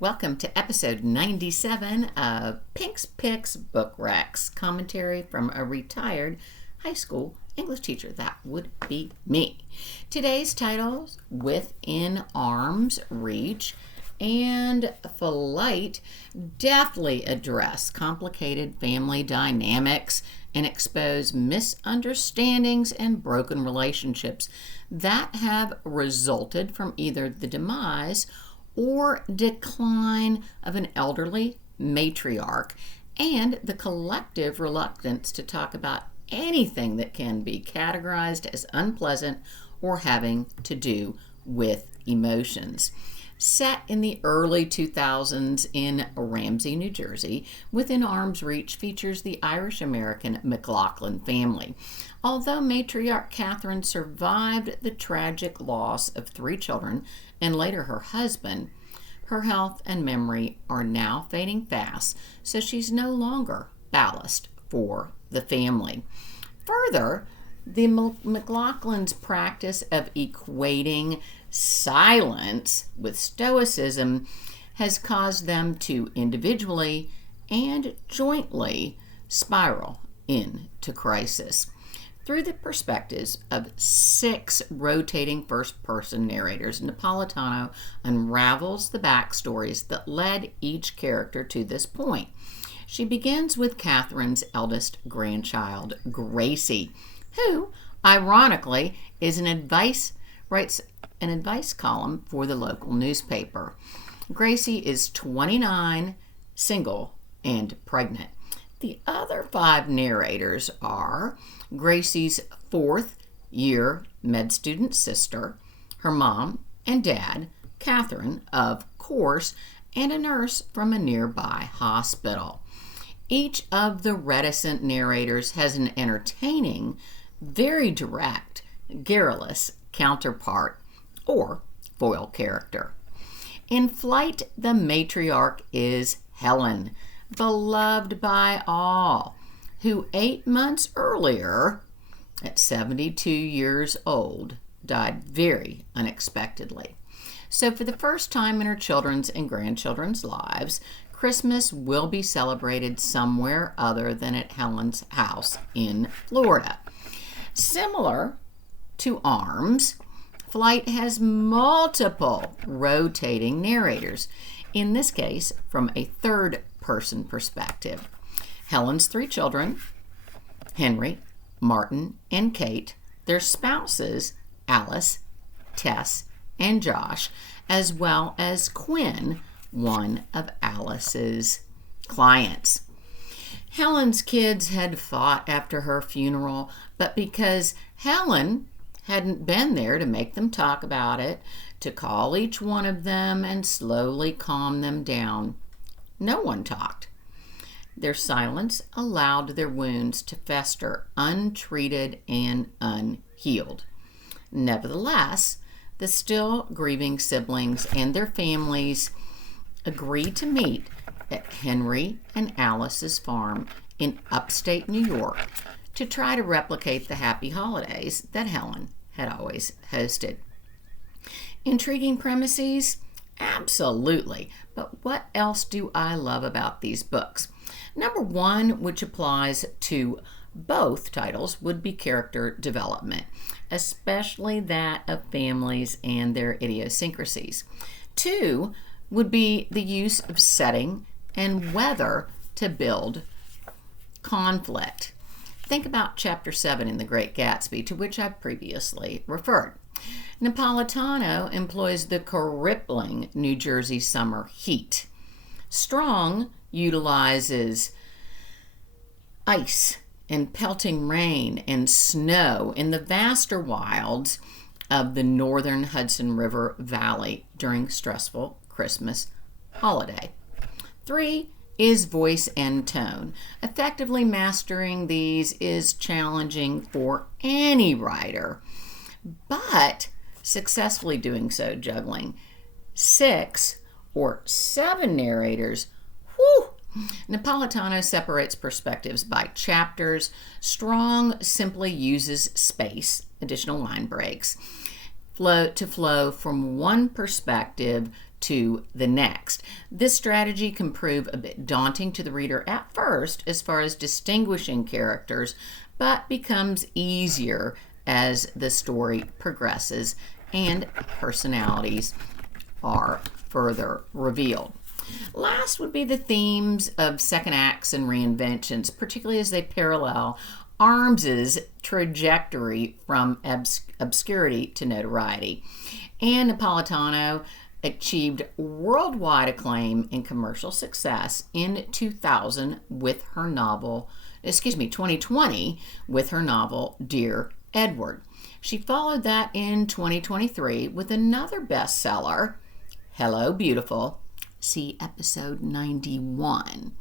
Welcome to episode 97 of Pink's Picks Book Recs, commentary from a retired high school English teacher. That would be me. Today's titles, Within Arm's Reach and Flight, deftly address complicated family dynamics and expose misunderstandings and broken relationships that have resulted from either the demise or decline of an elderly matriarch, and the collective reluctance to talk about anything that can be categorized as unpleasant or having to do with emotions. Set in the early 2000s in Ramsey, New Jersey, Within Arm's Reach features the Irish-American McLaughlin family. Although matriarch Catharine survived the tragic loss of 3 children and later her husband, her health and memory are now fading fast, so she's no longer ballast for the family. Further, the McLaughlins' practice of equating silence with stoicism has caused them to individually and jointly spiral into crisis. Through the perspectives of 6 rotating first-person narrators, Napolitano unravels the backstories that led each character to this point. She begins with Catharine's eldest grandchild, Gracie, who, ironically, writes an advice column for the local newspaper. Gracie is 29, single, and pregnant. The other 5 narrators are Gracie's 4th-year med student sister, her mom and dad, Catharine, of course, and a nurse from a nearby hospital. Each of the reticent narrators has an entertaining, very direct, garrulous counterpart or foil character. In flight, the matriarch is Helen, beloved by all, who 8 months earlier, at 72 years old, died very unexpectedly. So for the first time in her children's and grandchildren's lives, Christmas will be celebrated somewhere other than at Helen's house in Florida. Similar to Arms, Flight has multiple rotating narrators, in this case from a third-person perspective. Helen's 3 children, Henry, Martin, and Kate, their spouses, Alice, Tess, and Josh, as well as Quinn, one of Alice's clients. Helen's kids had fought after her funeral, but because Helen hadn't been there to make them talk about it, to call each one of them and slowly calm them down, no one talked. Their silence allowed their wounds to fester untreated and unhealed. Nevertheless, the still grieving siblings and their families agreed to meet at Henry and Alice's farm in upstate New York to try to replicate the happy holidays that Helen had always hosted. Intriguing premises? Absolutely. But what else do I love about these books? Number 1, which applies to both titles, would be character development, especially that of families and their idiosyncrasies. 2 would be the use of setting and weather to build conflict. Think about Chapter 7 in The Great Gatsby, to which I've previously referred. Napolitano employs the crippling New Jersey summer heat. Strong utilizes ice and pelting rain and snow in the vaster wilds of the northern Hudson River Valley during stressful Christmas holiday. 3 is voice and tone. Effectively mastering these is challenging for any writer, but successfully doing so juggling 6 or 7 narrators, Napolitano separates perspectives by chapters. Strong simply uses space, additional line breaks, to flow from one perspective to the next. This strategy can prove a bit daunting to the reader at first as far as distinguishing characters, but becomes easier as the story progresses and personalities are further revealed. Last would be the themes of second acts and reinventions, particularly as they parallel Arms's trajectory from obscurity to notoriety. And Napolitano achieved worldwide acclaim and commercial success in 2020 with her novel Dear Edward. She followed that in 2023 with another bestseller, Hello Beautiful, see episode 91.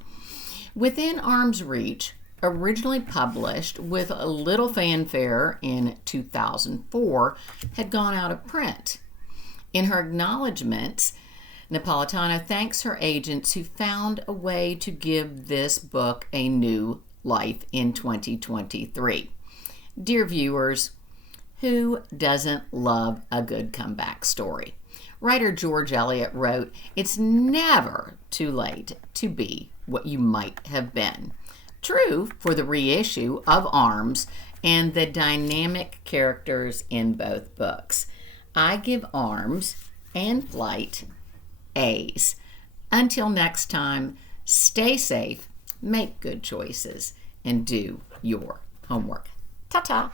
Within Arm's Reach, originally published with a little fanfare in 2004, had gone out of print. In her acknowledgments, Napolitano thanks her agents who found a way to give this book a new life in 2023. Dear viewers, who doesn't love a good comeback story? Writer George Eliot wrote, "It's never too late to be what you might have been." True for the reissue of Arms and the dynamic characters in both books. I give Arms and Flight A's. Until next time, stay safe, make good choices, and do your homework. Ta-ta!